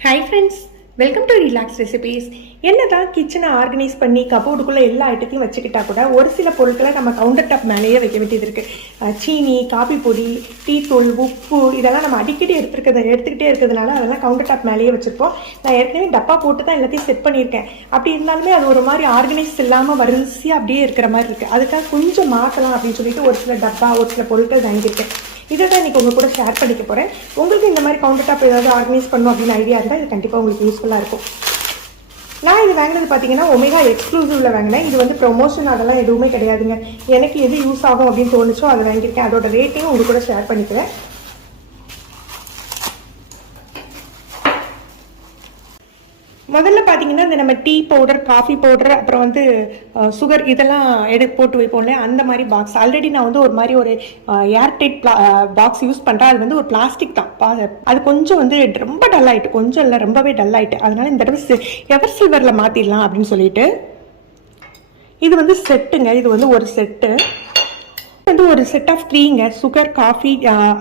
Hi friends welcome to relax recipes என்ன தான் கிச்சனை ஆர்கனைஸ் பண்ணி கபோர்டுக்குள்ளே எல்லா ஐட்டத்தையும் வச்சுக்கிட்டா கூட ஒரு சில பொருட்களை நம்ம கவுண்டர் டாப் மேலேயே வைக்க வேண்டியது இருக்குது சீனி காபி பொடி டீ தூள் உப்பு இதெல்லாம் நம்ம அடிக்கடி எடுத்துருக்கிறது எடுத்துக்கிட்டே இருக்கிறதுனால அதெல்லாம் கவுண்டர் டாப் மேலேயே வச்சுருப்போம். நான் ஏற்கனவே டப்பா போட்டு தான் எல்லாத்தையும் செட் பண்ணியிருக்கேன். அப்படி இருந்தாலுமே அது ஒரு மாதிரி ஆர்கனைஸ் இல்லாமல் வரிசையாக அப்படியே இருக்கிற மாதிரி இருக்குது அதுக்காக கொஞ்சம் மாற்றலாம் அப்படின்னு சொல்லிட்டு ஒரு சில டப்பா ஒரு சில பொருட்கள் வாங்கியிருக்கேன். இதை தான் இன்றைக்கி உங்கள் கூட ஷேர் பண்ணிக்க போகிறேன் உங்களுக்கு இந்த மாதிரி கவுண்டர் டாப் ஏதாவது ஆர்கனைஸ் பண்ணணும் அப்படின்னு ஐடியா இருந்தால் இது கண்டிப்பாக உங்களுக்கு யூஸ்ஃபுல்லாக இருக்கும். நான் இது வாங்கினது பார்த்தீங்கன்னா ஒமேகா எக்ஸ்க்ளூசிவில் வாங்கினேன். இது வந்து ப்ரொமோஷன் அதெல்லாம் எதுவுமே கிடையாதுங்க. எனக்கு எது யூஸ் ஆகும் அப்படின்னு தோணுச்சோ அதை வாங்கியிருக்கேன். அதோட ரேட்டையும் உங்களுக்கு கூட ஷேர் பண்ணிக்கிறேன். முதல்ல பார்த்தீங்கன்னா இந்த நம்ம டீ பவுடர் காஃபி பவுடர் அப்புறம் வந்து சுகர் இதெல்லாம் எடு போட்டு வைப்போம்ல அந்த மாதிரி பாக்ஸ் ஆல்ரெடி நான் வந்து ஒரு மாதிரி ஒரு ஏர்டைட் பாக்ஸ் யூஸ் பண்ணுறேன் அது வந்து ஒரு பிளாஸ்டிக் தான். பா- அது கொஞ்சம் வந்து ரொம்ப டல் ஆகிட்டு கொஞ்சம் இல்லை ரொம்பவே டல் ஆகிட்டு அதனால இந்த தடவை எவர் சில்வரில் மாற்றிடலாம் அப்படின்னு சொல்லிட்டு இது வந்து செட்டுங்க இது வந்து ஒரு செட்டு வந்து ஒரு செட் ஆஃப் த்ரீங்க சுகர் காஃபி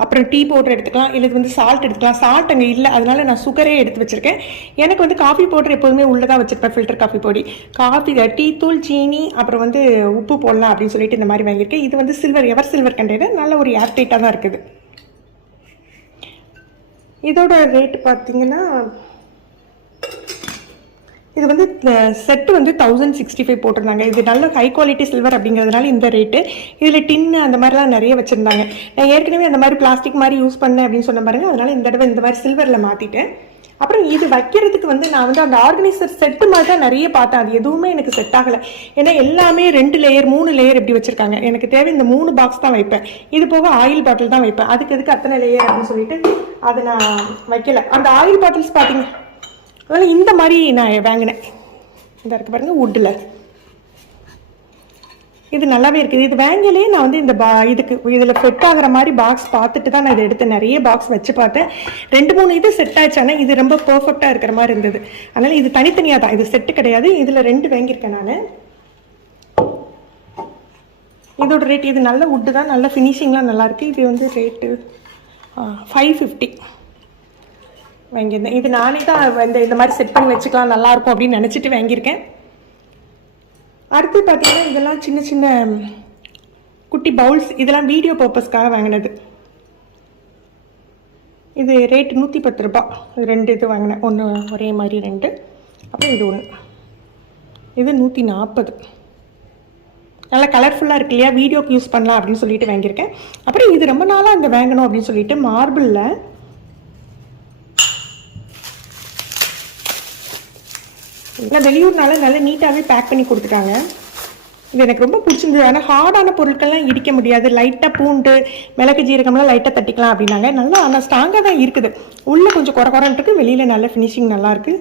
அப்புறம் டீ பவுடர் எடுத்துக்கலாம். இல்லை இது வந்து சால்ட் எடுத்துக்கலாம். சால்ட் அங்கே இல்லை. அதனால நான் சுகரே எடுத்து வச்சிருக்கேன். எனக்கு வந்து காஃபி பவுடர் எப்போதுமே உள்ளதாக வச்சிருப்பேன் ஃபில்டர் காஃபி பொடி. காஃபி டீ தூள் சீனி அப்புறம் வந்து உப்பு போடலாம் அப்படின்னு சொல்லிட்டு இந்த மாதிரி வாங்கியிருக்கேன். இது வந்து சில்வர் எவர் சில்வர் கண்டெய்னர் நல்ல ஒரு ஏர்டைட்டாக தான் இருக்குது. இதோட ரேட் பார்த்தீங்கன்னா இது வந்து செட்டு வந்து தௌசண்ட் சிக்ஸ்டி ஃபைவ் போட்டிருந்தாங்க. இது நல்ல ஹை குவாலிட்டி சில்வர் அப்படிங்கிறதுனால இந்த ரேட்டு இதில் டின்னு அந்த மாதிரிலாம் நிறைய வச்சுருந்தாங்க. நான் ஏற்கனவே அந்த மாதிரி பிளாஸ்டிக் மாதிரி யூஸ் பண்ணேன் அப்படின்னு சொன்ன பாருங்க. அதனால இந்த தடவை இந்த மாதிரி சில்வரில் மாற்றிட்டேன் அப்புறம் இது வைக்கிறதுக்கு வந்து நான் வந்து அந்த ஆர்கனைசர் செட்டு மாதிரி தான் நிறைய பார்த்தேன். அது எதுவுமே எனக்கு செட் ஆகலை. ஏன்னா எல்லாமே ரெண்டு லேயர் மூணு லேயர் இப்படி வச்சுருக்காங்க. எனக்கு தேவை இந்த மூணு பாக்ஸ் தான் வைப்பேன். இது போக ஆயில் பாட்டில் தான் வைப்பேன். அதுக்கு எதுக்கு அத்தனை லேயர் அப்படின்னு சொல்லிட்டு அதை நான் வைக்கலை. அந்த ஆயில் பாட்டில்ஸ் பார்த்தீங்க அதனால் இந்த மாதிரி நான் வாங்கினேன். இந்த இருக்குது பாருங்கள் வுட்டில் இது நல்லாவே இருக்குது. இது வாங்கலே நான் வந்து இந்த பா இதுக்கு இதில் ஃபிட் ஆகிற மாதிரி பாக்ஸ் பார்த்துட்டு தான் நான் இதை எடுத்தேன். நிறைய பாக்ஸ் வச்சு பார்த்தேன். ரெண்டு மூணு இது செட் ஆச்சு. ஆனால் இது ரொம்ப பர்ஃபெக்டாக இருக்கிற மாதிரி இருந்தது. அதனால் இது தனித்தனியாக தான். இது செட்டு கிடையாது. இதில் ரெண்டு வாங்கியிருக்கேன் நான். இதோட ரேட் இது நல்ல வுட்டு தான். நல்ல ஃபினிஷிங்லாம் நல்லாயிருக்கு இது வந்து ரேட்டு ஃபைவ் ஃபிஃப்டி வாங்கியிருந்தேன். இது நானே தான் இந்த இந்த மாதிரி செட் பண்ணி வச்சுக்கலாம் நல்லா இருக்கும் அப்படின்னு நினச்சிட்டு வாங்கியிருக்கேன். அடுத்து பார்த்திங்கன்னா இதெல்லாம் சின்ன சின்ன குட்டி பவுல்ஸ் இதெல்லாம் வீடியோ பர்பஸ்க்காக வாங்கினது. இது ரேட் நூற்றி பத்து ரூபா ரெண்டு இது வாங்கினேன். ஒன்று ஒரே மாதிரி ரெண்டு. அப்புறம் இது ஒன்று இது நூற்றி நாற்பது நல்லா கலர்ஃபுல்லாக இருக்கு இல்லையா? வீடியோக்கு யூஸ் பண்ணலாம் அப்படின்னு சொல்லிட்டு வாங்கியிருக்கேன். அப்புறம் இது ரொம்ப நாளாக அங்கே வாங்கணும் அப்படின்னு சொல்லிட்டு மார்பிளில் நான் வெளியூர்னால நல்லா நீட்டாகவே பேக் பண்ணி கொடுத்துட்டாங்க. இது எனக்கு ரொம்ப பிடிச்சிருந்தது. ஆனால் ஹார்டான பொருட்கள்லாம் இடிக்க முடியாது. லைட்டாக பூண்டு மிளகு ஜீரகம்லாம் லைட்டாக தட்டிக்கலாம் அப்படின்னாங்க. நல்லா ஆனால் ஸ்ட்ராங்காக தான் இருக்குது. உள்ளே கொஞ்சம் குறை குறைன்னு இருக்குது வெளியில் நல்ல ஃபினிஷிங் நல்லாயிருக்கு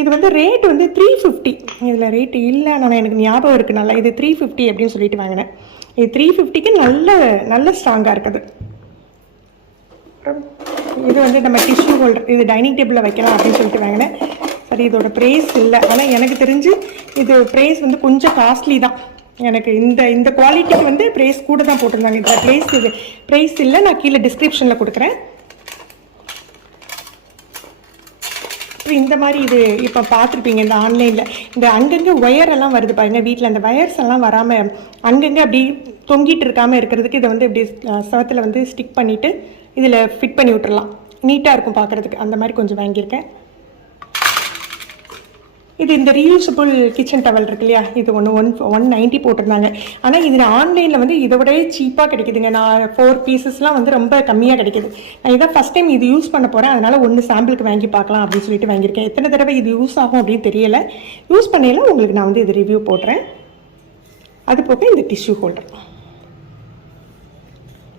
இது வந்து ரேட் வந்து த்ரீ ஃபிஃப்டி இதில் ரேட் இல்லை. ஆனால் எனக்கு ஞாபகம் இருக்குது நல்லா இது த்ரீ ஃபிஃப்டி அப்படின்னு சொல்லிட்டு வாங்கினேன். இது த்ரீ ஃபிஃப்டிக்கு நல்ல நல்ல ஸ்ட்ராங்காக இருக்குது. அப்புறம் இது வந்து நம்ம டிஷ்யூ ஹோல்டர் இது டைனிங் டேபிளில் வைக்கலாம் அப்படின்னு சொல்லிட்டு வாங்கினேன். சரி இதோட ப்ரைஸ் இல்லை. ஆனால் எனக்கு தெரிஞ்சு இது ப்ரைஸ் வந்து கொஞ்சம் காஸ்ட்லி தான். எனக்கு இந்த இந்த குவாலிட்டிக்கு வந்து ப்ரைஸ் கூட தான் போட்டிருந்தாங்க. இந்த ப்ரைஸ் இது ப்ரைஸ் இல்லை. நான் கீழே டிஸ்கிரிப்ஷனில் கொடுக்குறேன். இப்போ இந்த மாதிரி இது இப்போ பார்த்துருப்பீங்க இந்த ஆன்லைனில் இந்த அங்கங்கே ஒயர் எல்லாம் வருது பாருங்கள் வீட்டில் அந்த ஒயர்ஸ் எல்லாம் வராமல் அங்கங்கே அப்படி தொங்கிட்டு இருக்காமல் இருக்கிறதுக்கு இதை வந்து இப்படி சவத்தில் வந்து ஸ்டிக் பண்ணிவிட்டு இதில் ஃபிட் பண்ணி விட்டுறலாம். நீட்டாக இருக்கும் பார்க்குறதுக்கு. அந்த மாதிரி கொஞ்சம் வாங்கியிருக்கேன். இது இந்த ரீயூசபிள் கிச்சன் டவல் இருக்கு இல்லையா இது ஒன்று ஒன் ஒன் நைன்ட்டி போட்டிருந்தாங்க. ஆனால் இது ஆன்லைனில் வந்து இதை விட சீப்பாக கிடைக்குதுங்க. நான் ஃபோர் பீசஸ்லாம் வந்து ரொம்ப கம்மியாக கிடைக்குது. நான் இதான் ஃபஸ்ட் டைம் இது யூஸ் பண்ண போகிறேன் அதனால் ஒன்று சாம்பிளுக்கு வாங்கி பார்க்கலாம் அப்படின்னு சொல்லிட்டு வாங்கியிருக்கேன். எத்தனை தடவை இது யூஸ் ஆகும் அப்படின்னு தெரியல. யூஸ் பண்ணையில உங்களுக்கு நான் வந்து இது ரிவ்யூ போடுறேன் அது போக இந்த டிஷ்யூ ஹோல்டர்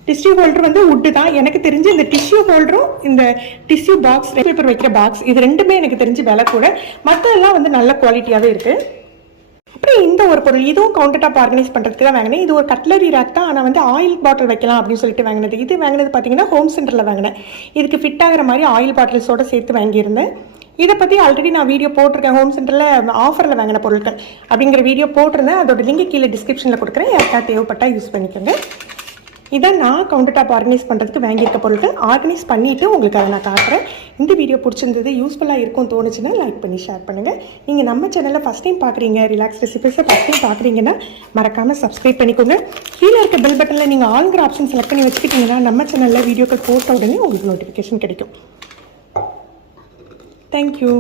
டிஷ்யூ ஹோல்டர் வந்து உட்டு தான். எனக்கு தெரிஞ்சு இந்த டிஷ்யூ ஹோல்டரும் இந்த டிஷ்யூ பாக்ஸ் பேப்பர் வைக்கிற பாக்ஸ் இது ரெண்டுமே எனக்கு தெரிஞ்சு விலை கூட. மற்றெல்லாம் வந்து நல்ல குவாலிட்டியாகவே இருக்குது அப்புறம் இந்த ஒரு பொருள் இதுவும் கவுண்டர் டாப் ஆர்கனைஸ் பண்ணுறதுக்கு தான் வாங்கினேன். இது ஒரு கட்லரி ரேக் தான். ஆனால் வந்து ஆயில் பாட்டில் வைக்கலாம் அப்படின்னு சொல்லிட்டு வாங்கினது. இது வாங்கினது பார்த்தீங்கன்னா ஹோம் சென்டரில் வாங்கினேன். இதுக்கு ஃபிட் ஆகிற மாதிரி ஆயில் பாட்டில்ஸோட சேர்த்து வாங்கியிருந்தேன். இதை பற்றி ஆல்ரெடி நான் வீடியோ போட்டிருக்கேன். ஹோம் சென்டரில் ஆஃபரில் வாங்கின பொருட்கள் அப்படிங்கிற வீடியோ போட்டிருந்தேன். அதோட லிங்க் கீழே டிஸ்கிரிப்ஷனில் கொடுக்குறேன். யாருக்கா தேவைப்பட்டால் யூஸ் பண்ணிக்கோங்க. இதான் நான் கவுண்டர் டாப் ஆர்கனைஸ் பண்ணுறதுக்கு வாங்கியிருக்க பொருட்கள் ஆர்கனைஸ் பண்ணிவிட்டு உங்களுக்கு அதை நான் காட்டுறேன். இந்த வீடியோ பிடிச்சிருந்தது யூஸ்ஃபுல்லாக இருக்கும் தோணுச்சுன்னா லைக் பண்ணி ஷேர் பண்ணுங்கள் நீங்கள் நம்ம சேனலில் ஃபஸ்ட் டைம் பார்க்குறீங்க ரிலாக்ஸ் ரெசிபிஸை ஃபஸ்ட் டைம் பார்க்குறீங்கன்னா மறக்காமல் சப்ஸ்கிரைப் பண்ணிக்கோங்க. கீழே இருக்க பெல் பட்டனில் நீங்கள் ஆளுங்கிற ஆப்ஷன் செலக்ட் பண்ணி வச்சுக்கிட்டிங்கன்னா நம்ம சேனலில் வீடியோக்கள் போட்ட உடனே உங்களுக்கு நோட்டிஃபிகேஷன் கிடைக்கும். தேங்க்யூ